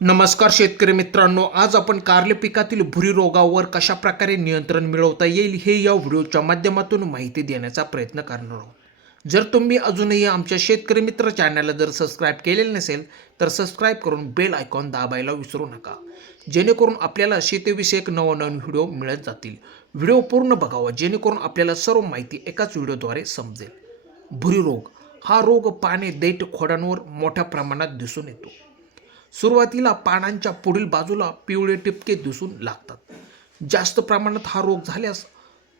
नमस्कार शेतकरी मित्रांनो, आज आपण कारले पिकातील भुरी रोगावर कशा प्रकारे नियंत्रण मिळवता येईल हे या व्हिडिओच्या माध्यमातून माहिती देण्याचा प्रयत्न करणार आहोत। जर तुम्ही अजूनही आमच्या शेतकरी मित्र चॅनलला जर सबस्क्राईब केलेले नसेल तर सबस्क्राईब करून बेल आयकॉन दाबायला विसरू नका, जेणेकरून आपल्याला शेतीविषयक नवनवीन व्हिडिओ मिळत जातील। व्हिडिओ पूर्ण बघावा जेणेकरून आपल्याला सर्व माहिती एकाच व्हिडिओद्वारे समजेल। भुरी रोग हा रोग पाने देठ खोडांवर मोठ्या प्रमाणात दिसून येतो। सुरुवातीला पानांच्या पुढील बाजूला पिवळे टिपके दिसून लागतात। जास्त प्रमाणात हा रोग झाल्यास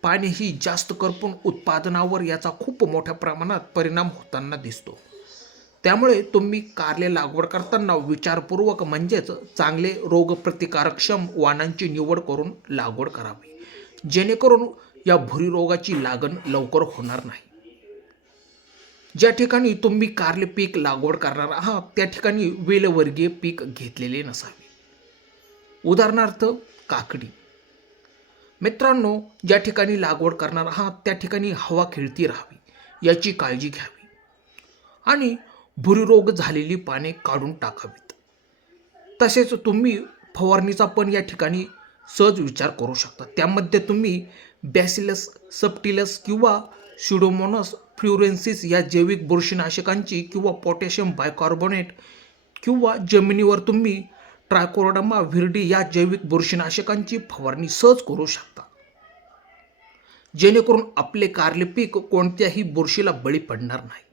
पानेही जास्त करपून उत्पादनावर याचा खूप मोठ्या प्रमाणात परिणाम होताना दिसतो। त्यामुळे तुम्ही कारले लागवड करताना विचारपूर्वक म्हणजेच चांगले रोगप्रतिकारक्षम वाणांची निवड करून लागवड करावी, जेणेकरून या भुरी रोगाची लागण लवकर होणार नाही। ज्या ठिकाणी तुम्ही कारले पीक लागवड करणार आहात त्या ठिकाणी वेलवर्गीय पीक घेतलेले नसावे। उदाहरणार्थ काकडी। मित्रांनो, ज्या ठिकाणी लागवड करणार आहात त्या ठिकाणी हवा खेळती राहावी याची काळजी घ्यावी आणि भुरी रोग झालेली पाने काढून टाकावीत। तसेच तुम्ही फवारणीचा पण या ठिकाणी सहज विचार करू शकता। त्यामध्ये तुम्ही बॅसिलस सबटिलस किंवा स्युडोमोनास फ्लुरेन्सिस या जैविक बुरशीनाशकांची किंवा पोटॅशियम बायकार्बोनेट किंवा जमिनीवर तुम्ही ट्रायकोडर्मा व्हिर्डी या जैविक बुरशीनाशकांची फवारणी सहज करू शकता, जेणेकरून आपले कारले पीक कोणत्याही बुरशीला बळी पडणार नाही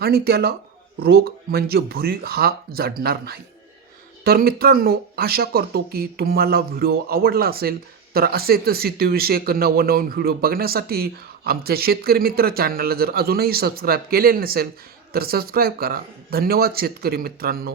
आणि त्याला रोग म्हणजे भुरी हा जडणार नाही। तर मित्रांनो, आशा करतो की तुम्हाला व्हिडिओ आवडला असेल। तर असेच शेतीविषयक नवनवीन व्हिडिओ बघण्यासाठी आमच्या शेतकरी मित्र चॅनलला जर अजूनही सबस्क्राईब केलेले नसेल तर सबस्क्राईब करा। धन्यवाद शेतकरी मित्रांनो।